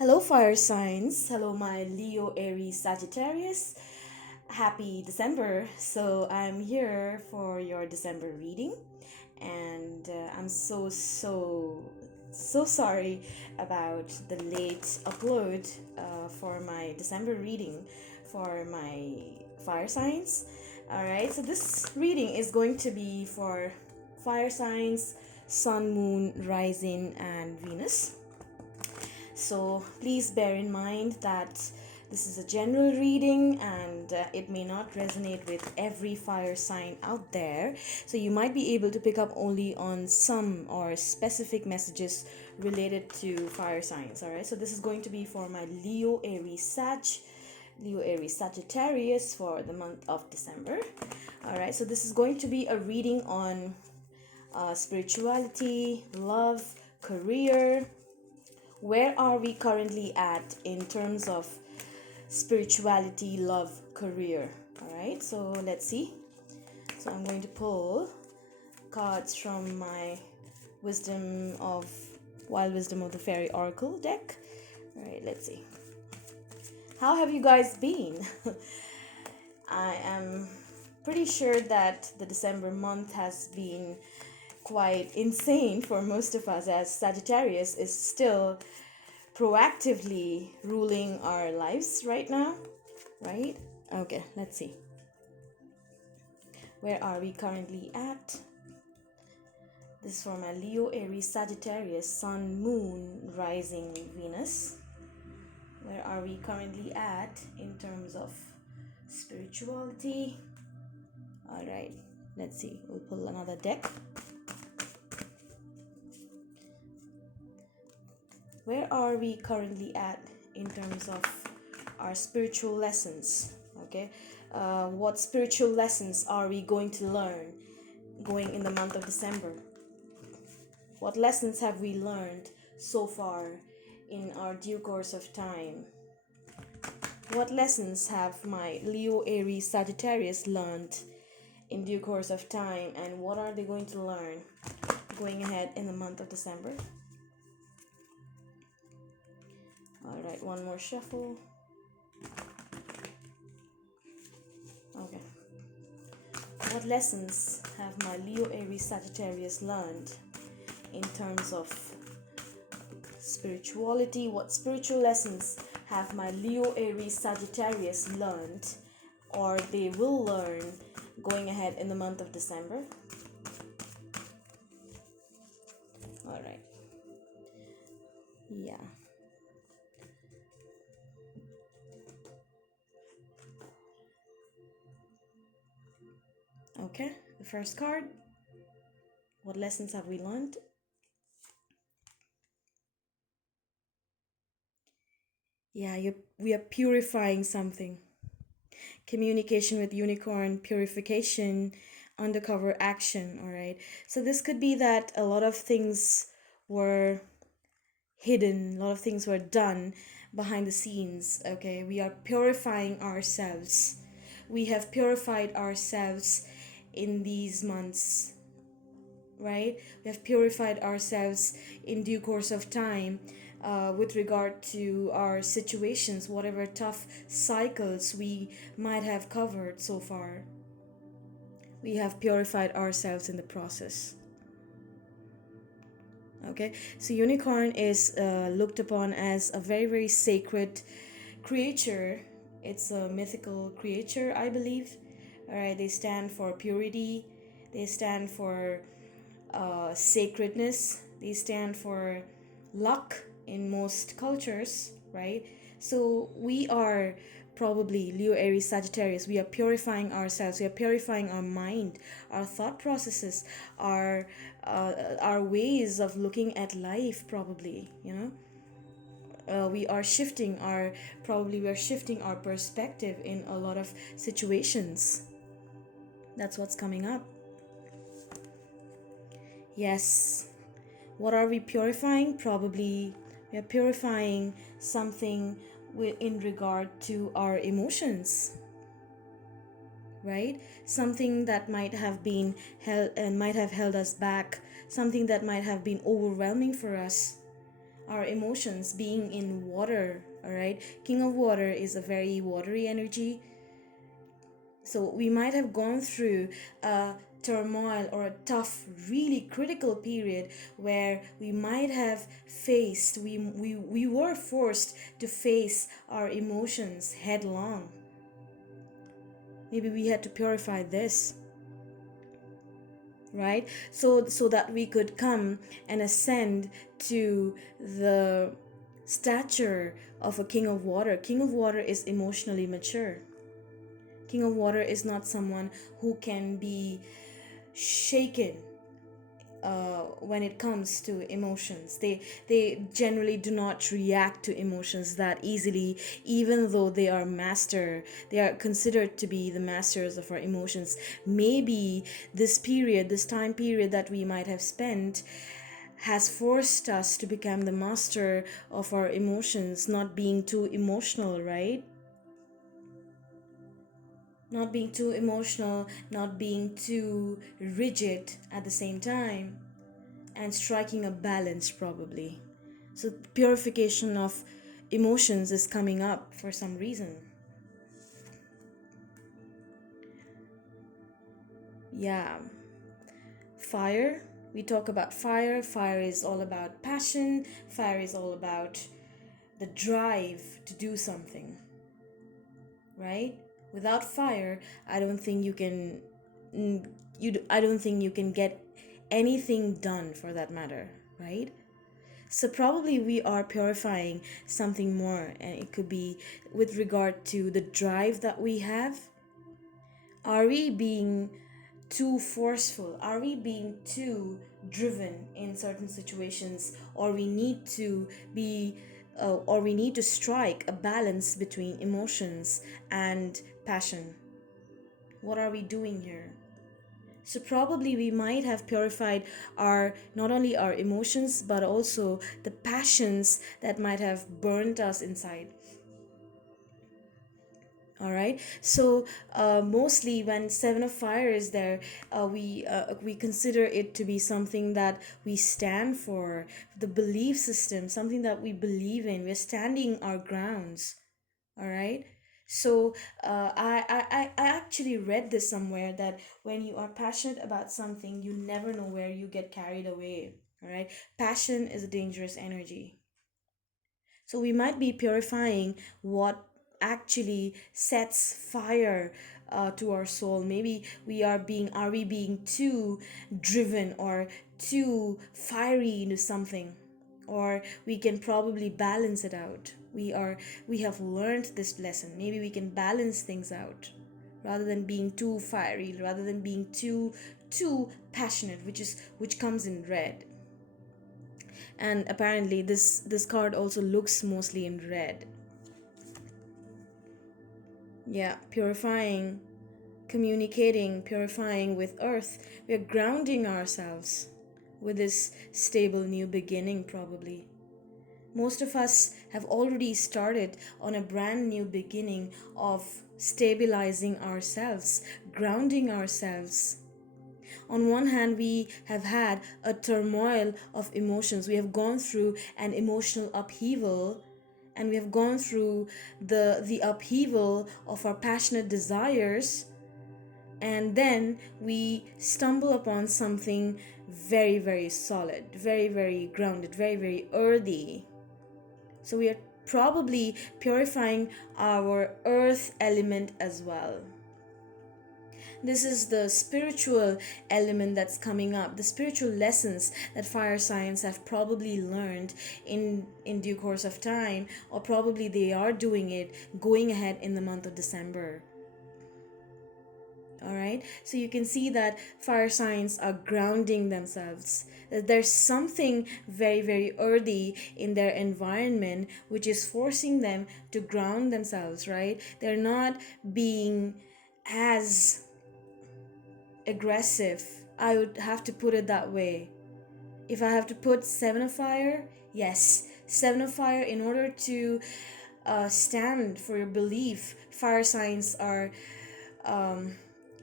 Hello, fire signs. Hello, my Leo, Aries, Sagittarius. Happy December. So, I'm here for your December reading, and I'm so sorry about the late upload for my December reading for my fire signs. All right, so this reading is going to be for fire signs, Sun, Moon, Rising, and Venus. So please bear in mind that this is a general reading and it may not resonate with every fire sign out there. So you might be able to pick up only on some or specific messages related to fire signs. All right, so this is going to be for my Leo, Aries, Leo, Aries, Sagittarius for the month of December. All right, so this is going to be a reading on spirituality, love, career. Where are we currently at in terms of spirituality, love, career? All right, so let's see. So I'm going to pull cards from my Wild Wisdom of the Fairy Oracle deck. All right, let's see. How have you guys been? I am pretty sure that the December month has been quite insane for most of us, as Sagittarius is still proactively ruling our lives right now, right? Okay, let's see. Where are we currently at? This is for my Leo, Aries, Sagittarius, Sun, Moon, Rising, Venus. Where are we currently at in terms of spirituality? All right, let's see. We'll pull another deck. Where are we currently at in terms of our spiritual lessons? Okay, what spiritual lessons are we going to learn going in the month of December? What lessons have we learned so far in our due course of time? What lessons have my Leo, Aries, Sagittarius learned in due course of time, and what are they going to learn going ahead in the month of December? All right, one more shuffle. Okay. What lessons have my Leo, Aries, Sagittarius learned in terms of spirituality? What spiritual lessons have my Leo, Aries, Sagittarius learned or they will learn going ahead in the month of December? All right. Yeah. Okay, the first card. What lessons have we learned? Yeah, we are purifying something. Communication with unicorn, purification, undercover action. All right. So this could be that a lot of things were hidden, a lot of things were done behind the scenes. Okay. We are purifying ourselves. We have purified ourselves in these months, right? We have purified ourselves in due course of time with regard to our situations, whatever tough cycles we might have covered so far. We have purified ourselves in the process. Okay, so unicorn is looked upon as a very, very sacred creature. It's a mythical creature, I believe. All right, they stand for purity, they stand for sacredness, they stand for luck in most cultures, right? So we are probably Leo, Aries, Sagittarius. We are purifying ourselves. We are purifying our mind, our thought processes, our ways of looking at life. Probably, we are shifting our perspective in a lot of situations. That's what's coming up. Yes. What are we purifying? Probably we are purifying something in regard to our emotions, right? Something that might have been held and might have held us back, something that might have been overwhelming for us. our emotions being in water. All right, King of Water is a very watery energy. So we might have gone through a turmoil or a tough, really critical period where we might have faced, we were forced to face our emotions headlong. Maybe we had to purify this, right? So that we could come and ascend to the stature of a King of Water. King of Water is emotionally mature. King of Water is not someone who can be shaken when it comes to emotions. They generally do not react to emotions that easily, even though they are considered to be the masters of our emotions. Maybe this time period that we might have spent has forced us to become the master of our emotions, not being too emotional, right? Not being too emotional, not being too rigid at the same time, and striking a balance, probably. So, purification of emotions is coming up for some reason. Yeah. Fire. We talk about fire. Fire is all about passion. Fire is all about the drive to do something, right? Without fire, I don't think you can I don't think you can get anything done, for that matter, right? So probably we are purifying something more, and it could be with regard to the drive that we have. Are we being too forceful? Are we being too driven in certain situations? Or we need to be or we need to strike a balance between emotions and passion? What are we doing here? So probably we might have purified our not only our emotions but also the passions that might have burnt us inside. All right. So mostly when Seven of Fire is there, we consider it to be something that we stand for, the belief system, something that we believe in. We're standing our grounds. All right. So I actually read this somewhere that when you are passionate about something, you never know where you get carried away. All right. Passion is a dangerous energy. So we might be purifying what actually sets fire to our soul. Maybe are we being too driven or too fiery into something? Or we can probably balance it out. We have learned this lesson. Maybe we can balance things out rather than being too fiery, rather than being too passionate, which comes in red. And apparently this card also looks mostly in red. Yeah, purifying, communicating, purifying with earth. We're grounding ourselves with this stable new beginning, probably. Most of us have already started on a brand new beginning of stabilizing ourselves, grounding ourselves. On one hand, we have had a turmoil of emotions. We have gone through an emotional upheaval, and we have gone through the upheaval of our passionate desires, and then we stumble upon something very, very solid, very, very grounded, very, very earthy. So we are probably purifying our earth element as well. This is the spiritual element that's coming up, the spiritual lessons that fire signs have probably learned in due course of time, or probably they are doing it going ahead in the month of December. All right, so you can see that fire signs are grounding themselves. There's something very, very earthy in their environment which is forcing them to ground themselves, right? They're not being as aggressive. I would have to put it that way. If I have to put Seven of Fire, yes, Seven of Fire, in order to stand for your belief, fire signs are,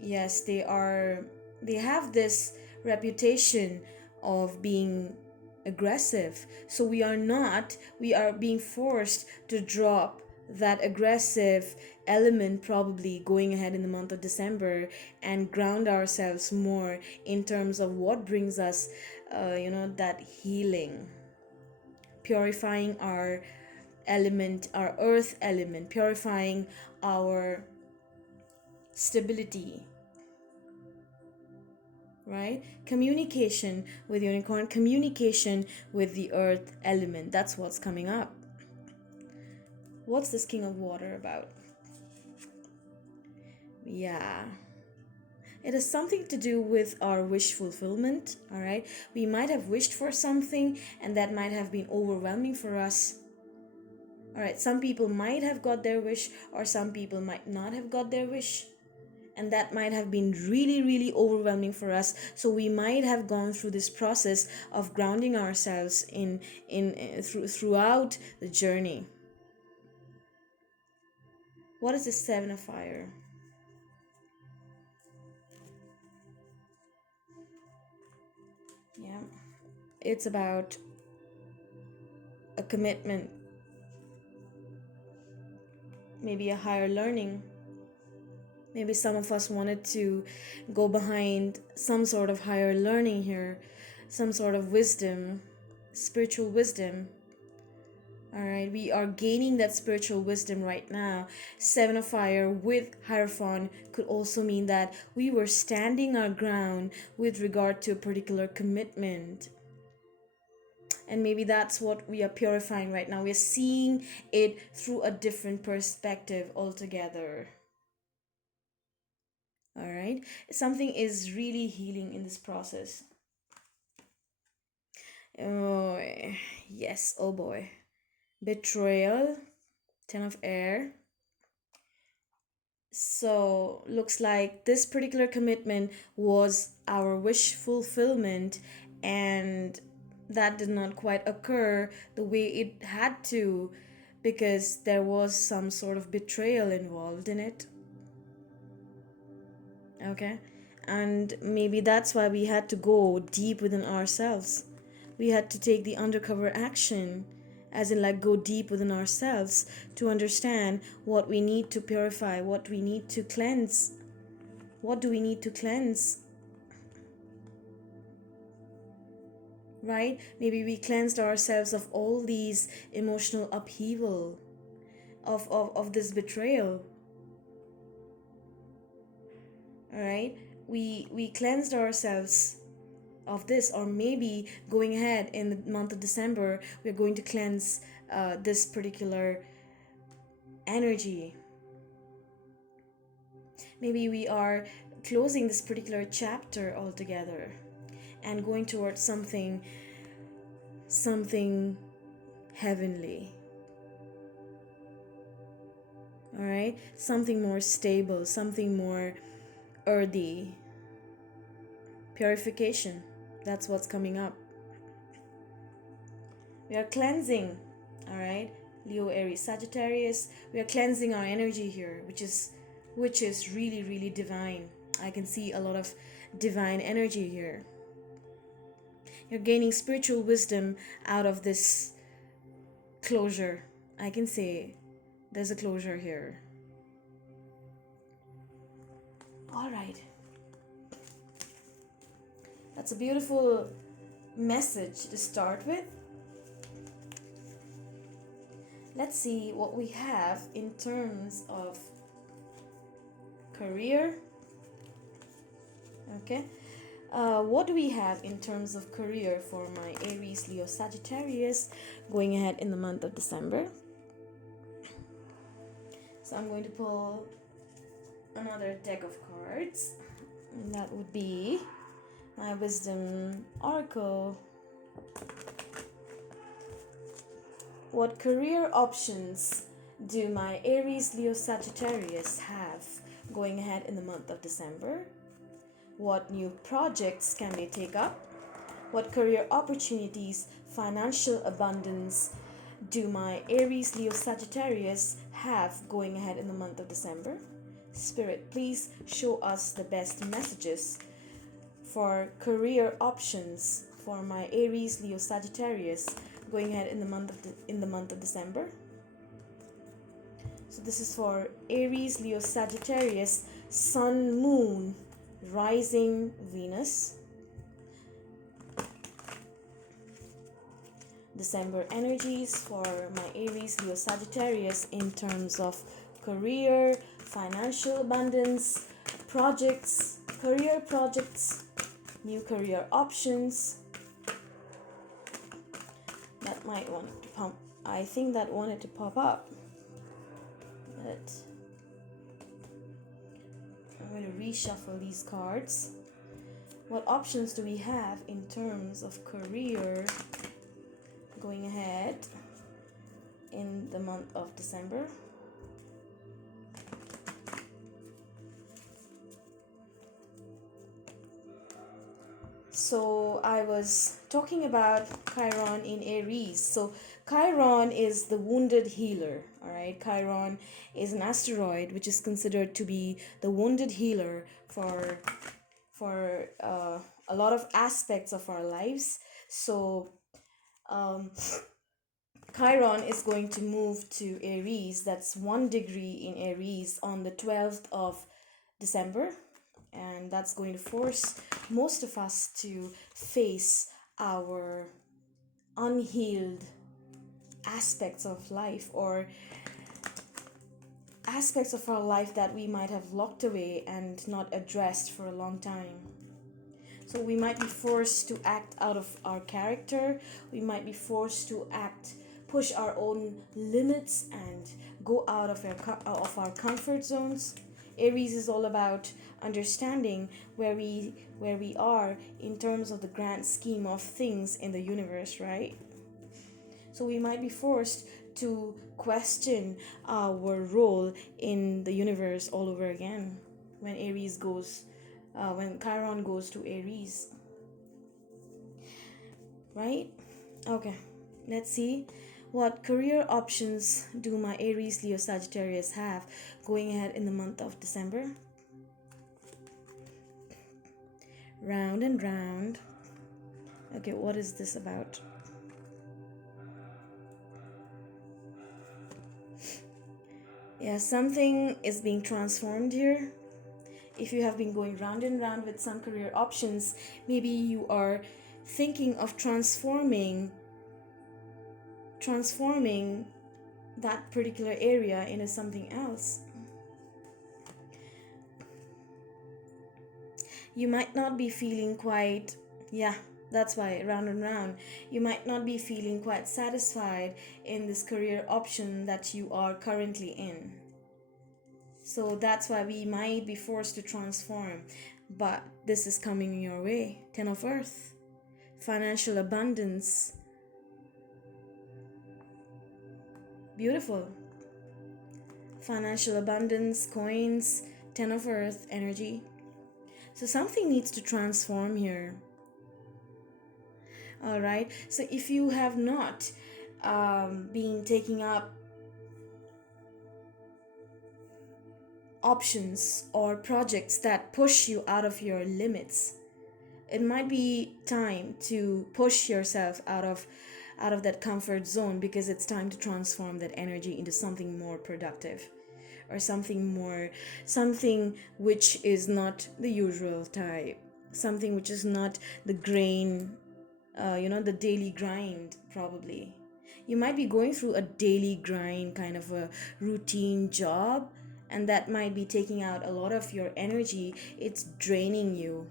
yes, they have this reputation of being aggressive. So we are being forced to drop that aggressive element, probably going ahead in the month of December, and ground ourselves more in terms of what brings us that healing, purifying our element, our earth element, purifying our stability, right? Communication with unicorn, communication with the earth element. That's what's coming up. What's this King of Water about? Yeah. It has something to do with our wish fulfillment, all right? We might have wished for something and that might have been overwhelming for us. All right, some people might have got their wish or some people might not have got their wish. And that might have been really, really overwhelming for us. So we might have gone through this process of grounding ourselves throughout the journey. What is the Seven of Fire? Yeah, it's about a commitment, maybe a higher learning. Maybe some of us wanted to go behind some sort of higher learning here, some sort of wisdom, spiritual wisdom. All right, we are gaining that spiritual wisdom right now. Seven of Fire with Hierophant could also mean that we were standing our ground with regard to a particular commitment. And maybe that's what we are purifying right now. We're seeing it through a different perspective altogether. All right, something is really healing in this process. Oh, yes, oh boy. Betrayal, Ten of Air. So looks like this particular commitment was our wish fulfillment, and that did not quite occur the way it had to, because there was some sort of betrayal involved in it. Okay, and maybe that's why we had to go deep within ourselves. We had to take the undercover action, as in like go deep within ourselves to understand what we need to purify, what we need to cleanse. What do we need to cleanse? Right? Maybe we cleansed ourselves of all these emotional upheaval, of this betrayal. All right? We cleansed ourselves of this, or maybe going ahead in the month of December, we're going to cleanse this particular energy. Maybe we are closing this particular chapter altogether and going towards something heavenly. All right, something more stable, something more earthy. Purification, that's what's coming up. We are cleansing, all right, Leo, Aries, Sagittarius. We are cleansing our energy here, which is really, really divine. I can see a lot of divine energy here. You're gaining spiritual wisdom out of this closure. I can say there's a closure here. All right. That's a beautiful message to start with. Let's see what we have in terms of career. Okay. What do we have in terms of career for my Aries, Leo, Sagittarius going ahead in the month of December? So I'm going to pull another deck of cards, and that would be my Wisdom Oracle. What career options do my Aries, Leo, Sagittarius have going ahead in the month of December? What new projects can they take up? What career opportunities, financial abundance do my Aries, Leo, Sagittarius have going ahead in the month of December? Spirit, please show us the best messages for career options for my Aries, Leo, Sagittarius going ahead in the month of December. So this is for Aries, Leo, Sagittarius, Sun, Moon, Rising, Venus. December energies for my Aries, Leo, Sagittarius in terms of career, financial abundance, projects, career projects, new career options. That might want to pump. I think that wanted to pop up. But I'm going to reshuffle these cards. What options do we have in terms of career going ahead in the month of December? So I was talking about Chiron in Aries. So Chiron is the wounded healer. All right, Chiron is an asteroid which is considered to be the wounded healer for a lot of aspects of our lives. So Chiron is going to move to Aries. That's 1 degree in Aries on the 12th of December. And that's going to force most of us to face our unhealed aspects of life, or aspects of our life that we might have locked away and not addressed for a long time. So we might be forced to act out of our character. We might be forced to push our own limits and go out of our comfort zones. Aries is all about understanding where we are in terms of the grand scheme of things in the universe, right? So we might be forced to question our role in the universe all over again when when Chiron goes to Aries, right? Okay, let's see. What career options do my Aries, Leo, Sagittarius have going ahead in the month of December? Round and round. Okay, what is this about? Yeah, something is being transformed here. If you have been going round and round with some career options, maybe you are thinking of transforming that particular area into something else. You might not be feeling quite, that's why round and round. You might not be feeling quite satisfied in this career option that you are currently in. So that's why we might be forced to transform. But this is coming your way. 10 of Earth. Financial abundance. Beautiful. Financial abundance, coins, 10 of Earth energy. So something needs to transform here. All right. So if you have not been taking up options or projects that push you out of your limits, it might be time to push yourself out of that comfort zone, because it's time to transform that energy into something more productive, or something which is not the usual type, something which is not the grain, the daily grind. Probably you might be going through a daily grind, kind of a routine job, and that might be taking out a lot of your energy. It's draining you.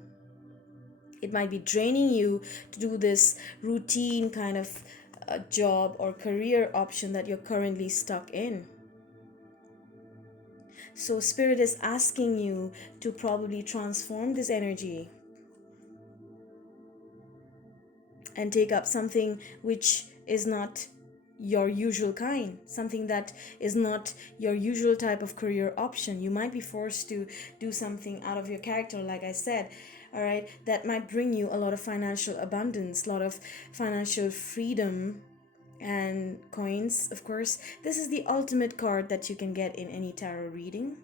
It might be draining you to do this routine kind of job or career option that you're currently stuck in. So Spirit is asking you to probably transform this energy and take up something which is not your usual kind, something that is not your usual type of career option. You might be forced to do something out of your character, like I said. All right, that might bring you a lot of financial abundance, a lot of financial freedom, and coins, of course. This is the ultimate card that you can get in any tarot reading.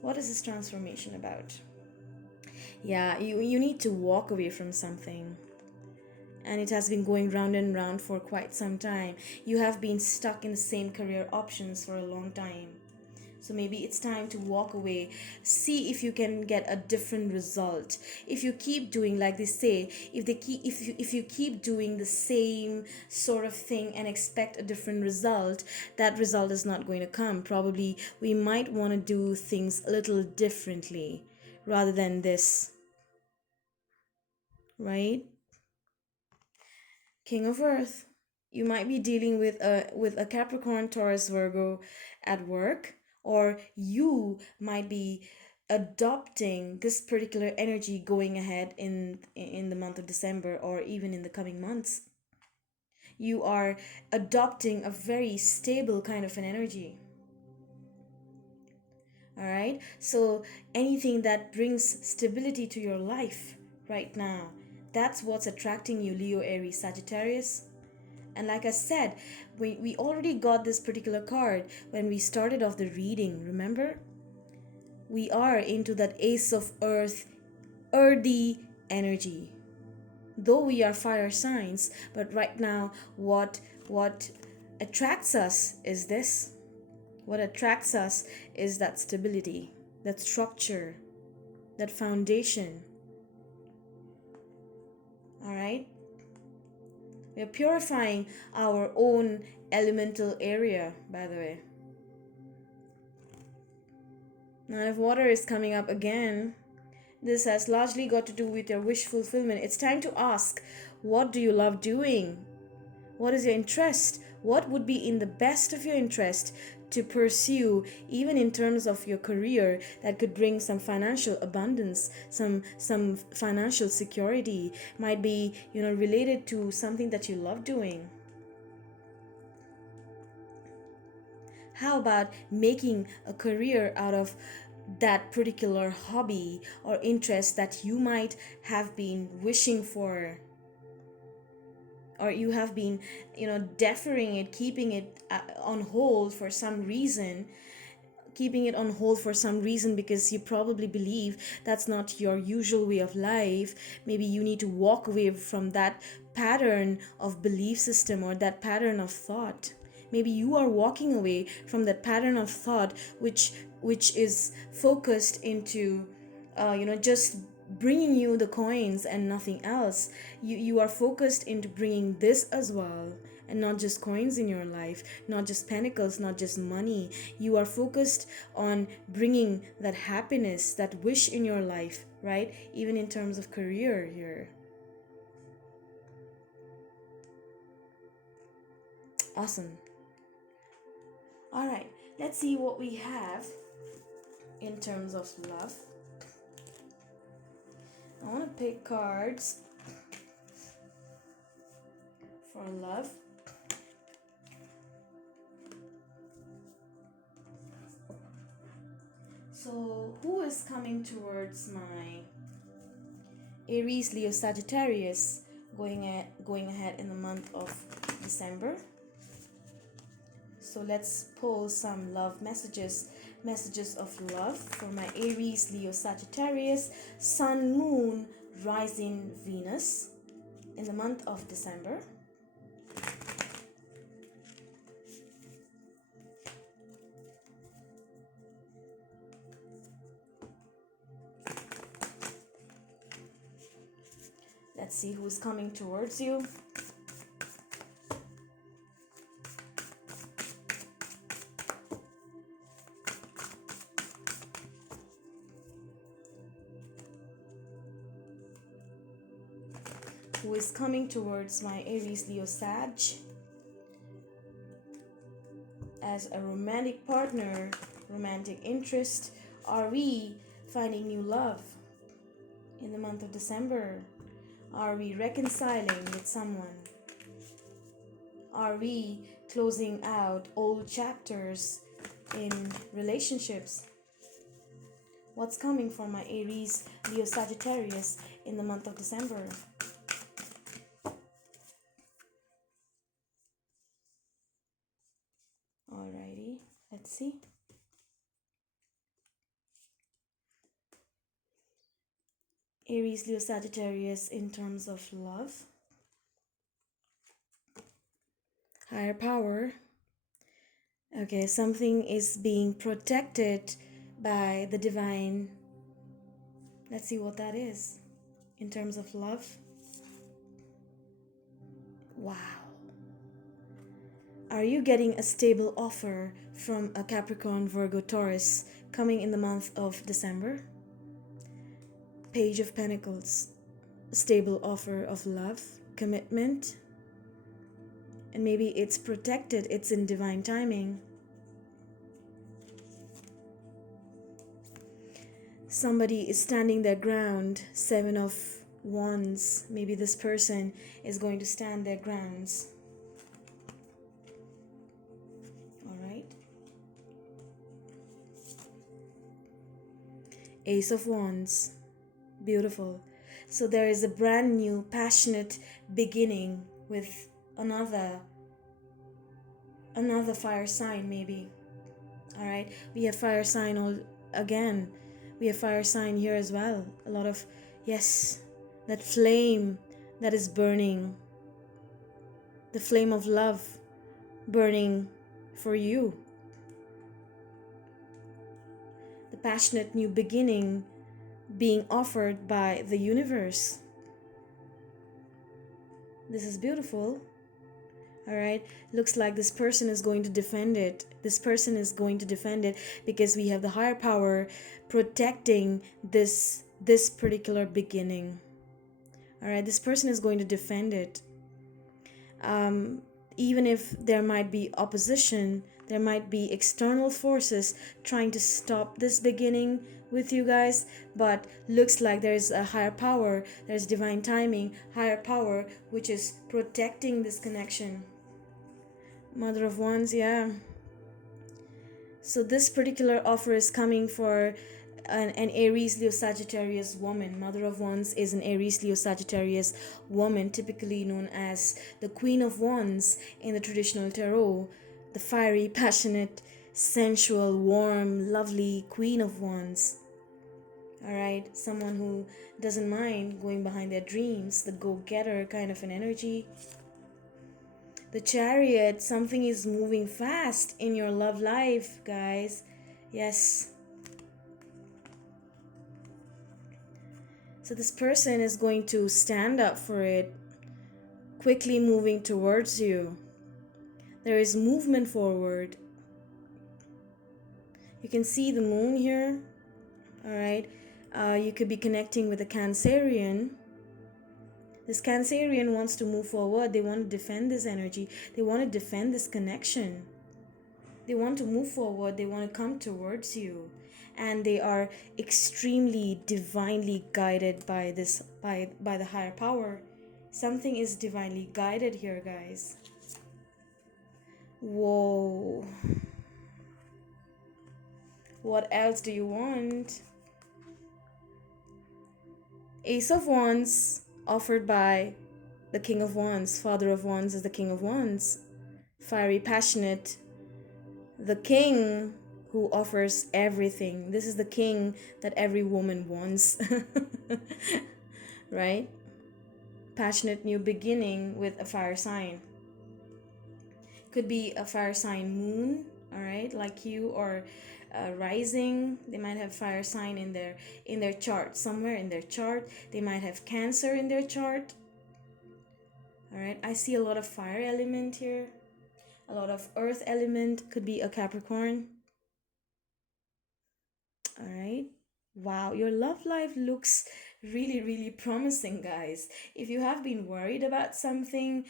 What is this transformation about? Yeah, you need to walk away from something. And it has been going round and round for quite some time. You have been stuck in the same career options for a long time. So maybe it's time to walk away. See if you can get a different result. If you keep doing like they say, if you keep doing the same sort of thing and expect a different result, that result is not going to come. Probably we might want to do things a little differently rather than this, right? King of Earth. You might be dealing with a Capricorn, Taurus, Virgo at work, or you might be adopting this particular energy going ahead in the month of December or even in the coming months. You are adopting a very stable kind of an energy. All right? So anything that brings stability to your life right now, that's what's attracting you, Leo, Aries, Sagittarius. And like I said, we already got this particular card when we started off the reading, remember? We are into that Ace of Earth, earthy energy. Though we are fire signs, but right now what attracts us is this. What attracts us is that stability, that structure, that foundation. All right? We're purifying our own elemental area, by the way. Nine of Water is coming up again. This has largely got to do with your wish fulfillment. It's time to ask, what do you love doing? What is your interest? What would be in the best of your interest to pursue, even in terms of your career, that could bring some financial abundance, some financial security? Might be, related to something that you love doing. How about making a career out of that particular hobby or interest that you might have been wishing for, or you have been, deferring it, keeping it on hold for some reason, because you probably believe that's not your usual way of life. Maybe you need to walk away from that pattern of belief system or that pattern of thought. Maybe you are walking away from that pattern of thought which is focused into just bringing you the coins and nothing else. You are focused into bringing this as well, and not just coins in your life, not just pentacles, not just money. You are focused on bringing that happiness, that wish in your life, right? Even in terms of career here. Awesome. All right, let's see what we have in terms of love. I want to pick cards for love. So, who is coming towards my Aries, Leo, Sagittarius going ahead in the month of December? So let's pull some love messages of love for my Aries, Leo, Sagittarius, Sun, Moon, Rising, Venus in the month of December. Let's see who's coming towards you. Who is coming towards my Aries, Leo, Sag as a romantic partner, romantic interest? Are we finding new love in the month of December? Are we reconciling with someone? Are we closing out old chapters in relationships? What's coming for my Aries, Leo, Sagittarius in the month of December? Alrighty, let's see. Aries, Leo, Sagittarius in terms of love. Higher power. Okay, something is being protected by the divine. Let's see what that is in terms of love. Wow. Are you getting a stable offer from a Capricorn, Virgo, Taurus coming in the month of December? Page of Pentacles. A stable offer of love, commitment. And maybe it's protected, it's in divine timing. Somebody is standing their ground. 7 of Wands. Maybe this person is going to stand their grounds. All right. Ace of Wands. Beautiful. So there is a brand new, passionate beginning with another fire sign, maybe. All right. We have fire sign again. We have fire sign here as well. A lot of, yes, that flame that is burning. The flame of love burning for you. The passionate new beginning being offered by the universe. This is beautiful. All right, looks like this person is going to defend it. This person is going to defend it because we have the higher power protecting this particular beginning. All right, this person is going to defend it. Even if there might be opposition, there might be external forces trying to stop this beginning with you guys, but looks like there's a higher power, there's divine timing, higher power, which is protecting this connection. Mother of Wands, yeah. So this particular offer is coming for an Aries, Leo, Sagittarius woman. Mother of Wands is an Aries, Leo, Sagittarius woman, typically known as the Queen of Wands in the traditional tarot. The fiery, passionate, sensual, warm, lovely Queen of Wands. All right, someone who doesn't mind going behind their dreams, the go-getter kind of an energy. The Chariot, something is moving fast in your love life, guys. Yes. So this person is going to stand up for it, quickly moving towards you. There is movement forward. You can see the moon here. All right. You could be connecting with a Cancerian. This Cancerian wants to move forward. They want to defend this energy. They want to defend this connection. They want to move forward. They want to come towards you. And they are extremely divinely guided by this, by the higher power. Something is divinely guided here, guys. Whoa. What else do you want? Ace of Wands offered by the King of Wands. Father of Wands is the King of Wands. Fiery, passionate. The king who offers everything. This is the king that every woman wants. Right? Passionate new beginning with a fire sign. Could be a fire sign moon, all right, like you, or rising. They might have fire sign in their chart, somewhere in their chart. They might have Cancer in their chart. All right, I see a lot of fire element here, a lot of earth element. Could be a Capricorn. All right. Wow, your love life looks really, really promising, guys. If you have been worried about something,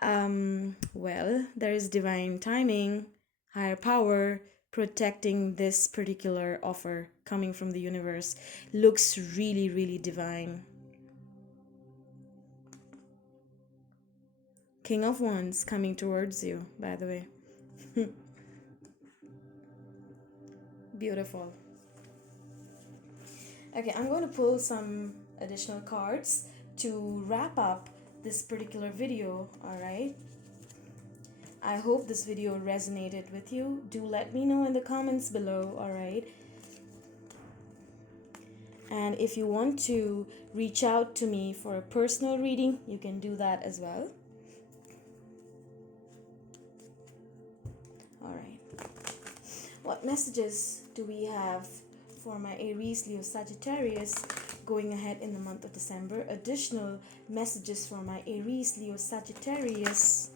well, there is divine timing, higher power protecting this particular offer coming from the universe. Looks really, really divine. King of Wands coming towards you, by the way. Beautiful. Okay, I'm going to pull some additional cards to wrap up this particular video, all right? I hope this video resonated with you. Do let me know in the comments below, all right? And if you want to reach out to me for a personal reading, you can do that as well. All right. What messages do we have for my Aries, Leo, Sagittarius going ahead in the month of December? Additional messages for my Aries, Leo, Sagittarius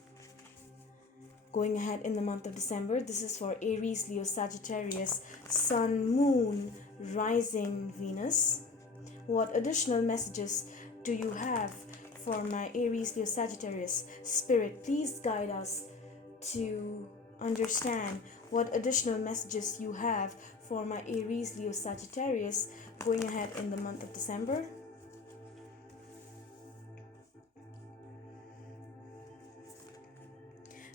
going ahead in the month of December. This is for Aries, Leo, Sagittarius, Sun, Moon, Rising, Venus. What additional messages do you have for my Aries, Leo, Sagittarius? Spirit, please guide us to understand what additional messages you have for my Aries, Leo, Sagittarius going ahead in the month of December.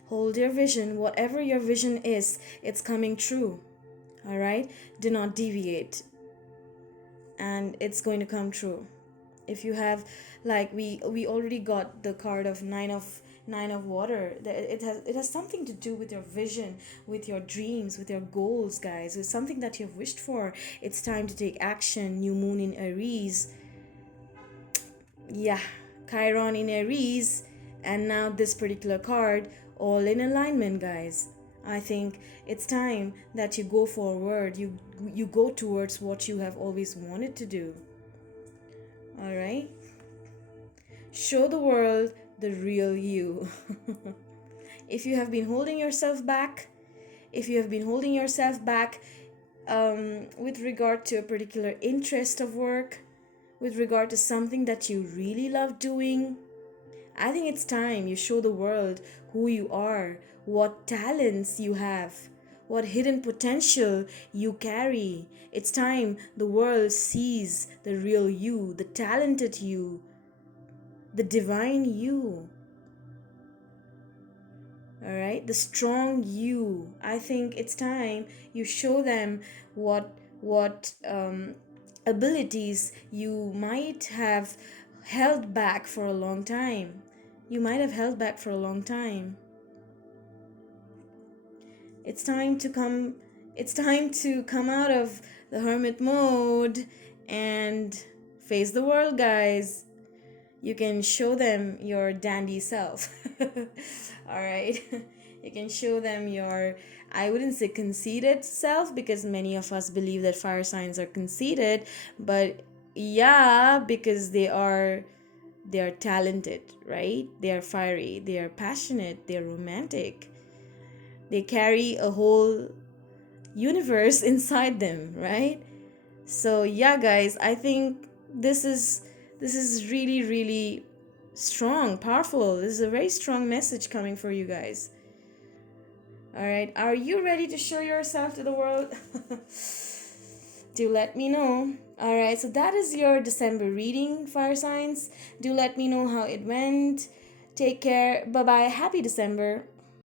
Hold your vision. Whatever your vision is, it's coming true. All right? Do not deviate. And it's going to come true. If you have, like, we already got the card of nine of water. It has something to do with your vision, with your dreams, with your goals, guys. It's something that you've wished for. It's time to take action. New moon in Aries. Yeah, Chiron in Aries, and now this particular card, all in alignment, guys. I think it's time that you go forward. You go towards what you have always wanted to do. All right? Show the world the real you. If you have been holding yourself back, with regard to a particular interest of work, with regard to something that you really love doing, I think it's time you show the world who you are, what talents you have, what hidden potential you carry. It's time the world sees the real you, the talented you, the divine you. All right, the strong you. I think it's time you show them what abilities you might have held back for a long time. It's time to come out of the hermit mode and face the world, guys. You can show them your dandy self. All right. You can show them your, I wouldn't say conceited self, because many of us believe that fire signs are conceited, but yeah, because they are talented, right? They are fiery, they are passionate, they are romantic. They carry a whole universe inside them, right? So yeah, guys, I think this is really, really strong, powerful. This is a very strong message coming for you guys. All right, are you ready to show yourself to the world? Do let me know. All right, so that is your December reading, fire signs. Do let me know how it went. Take care. Bye bye. Happy December.